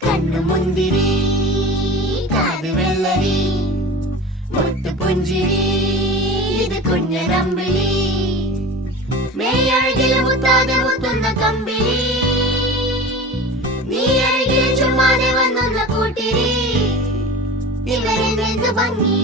കണ്ണുമുന്തിരി കാത് വെള്ളരി മുത്തുപുഞ്ചിരി ഇത് കുഞ്ഞനമ്പിളി മേയഴകിൽ മുത്താതെ മുത്തുന്ന കമ്പിളി നീ അരികിൽ ചുമ്മാതെ വന്നൊന്ന കൂട്ടിരി ഇവരെ ഭംഗി